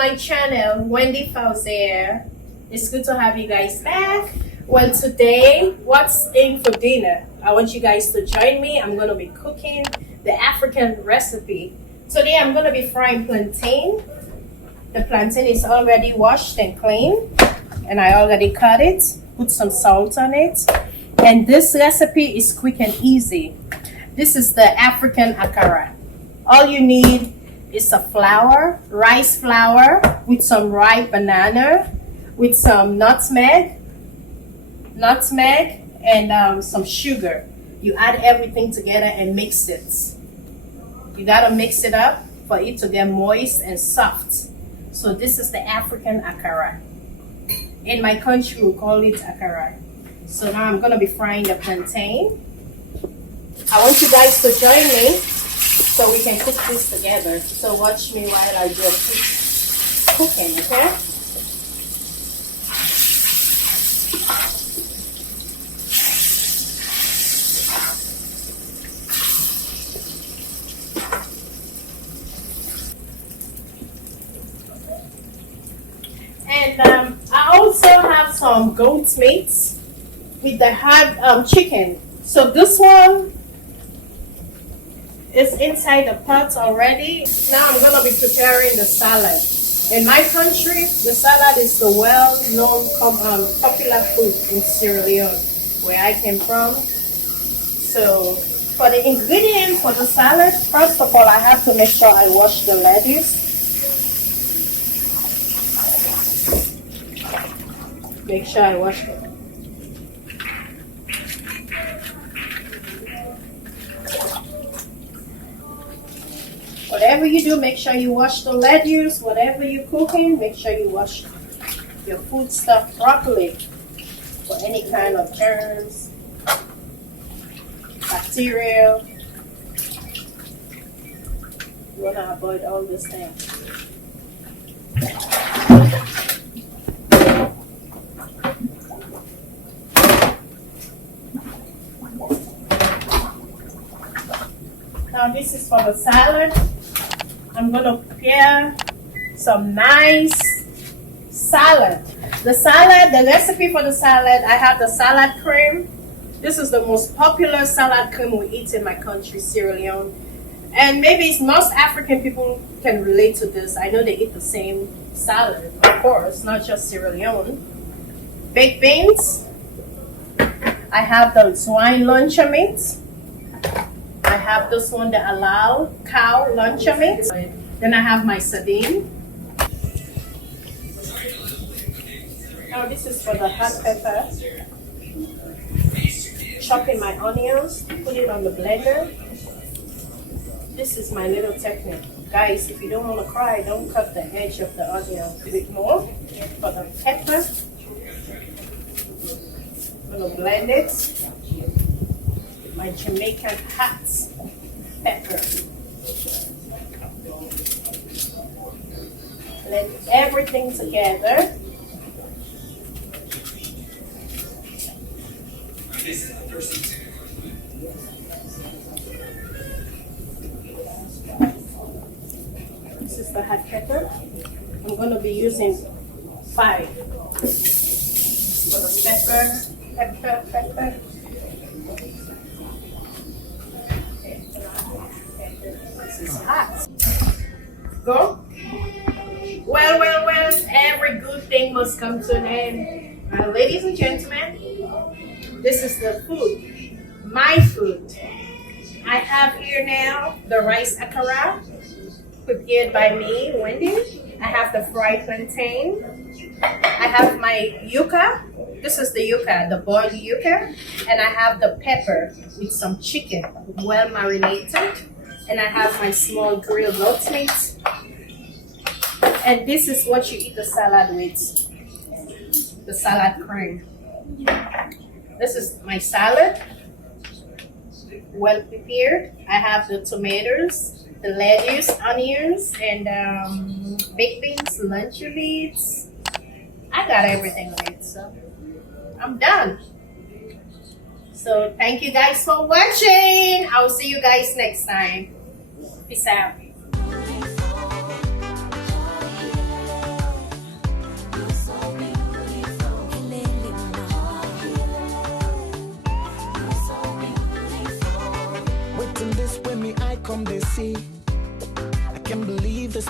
my channel, Wendy Fauzier. It's good to have you guys back. Well, today, what's in for dinner? I want you guys to join me. I'm going to be cooking the African recipe. Today, I'm going to be frying plantain. The plantain is already washed and clean, and I already cut it, put some salt on it. And this recipe is quick and easy. This is the African akara. All you need is a flour, rice flour with some ripe banana, with some nutmeg, and some sugar. You add everything together and mix it. You gotta mix it up for it to get moist and soft. So this is the African akara. In my country, we call it akara. So now I'm gonna be frying the plantain. I want you guys to join me so we can cook this together. So watch me while I do cooking, okay? And I also have some goat meat with the hard chicken. So this one is inside the pot already. Now I'm gonna be preparing the salad. In my country, the salad is the well-known popular food in Sierra Leone, where I came from. So for the ingredients for the salad, first of all, I have to make sure I wash the lettuce. Make sure I wash it. Whatever you do, make sure you wash the lettuce. Whatever you're cooking, make sure you wash your food stuff properly for any kind of germs, bacteria. You want to avoid all these things. Now this is for the salad. I'm going to prepare some nice salad. The recipe for the salad, I have the salad cream. This is the most popular salad cream we eat in my country, Sierra Leone. And maybe most African people can relate to this. I know they eat the same salad, of course, not just Sierra Leone. Baked beans. I have the swine luncheon meat. I have this one, the halal cow luncheon meat. Then I have my sardine. Now this is for the hot pepper. Chopping my onions, put it on the blender. This is my little technique. Guys, if you don't want to cry, don't cut the edge of the onion a bit more. For the pepper, I'm going to blend it. My Jamaican hot pepper. Blend everything together. This is the hot pepper. I'm going to be using 5 for the pepper. This is hot. Go. Well, every good thing must come to an end. Ladies and gentlemen, this is the food, my food. I have here now the rice akara, prepared by me, Wendy. I have the fried plantain. I have my yuca. This is the yuca, the boiled yuca. And I have the pepper with some chicken, well marinated. And I have my small grilled goat meat. And this is what you eat the salad with, the salad cream. This is my salad, well prepared. I have the tomatoes, the lettuce, onions, and baked beans, luncheon meats. I got everything right, so I'm done. So thank you guys for watching. I'll see you guys next time. Peace out. come they see. I can't believe this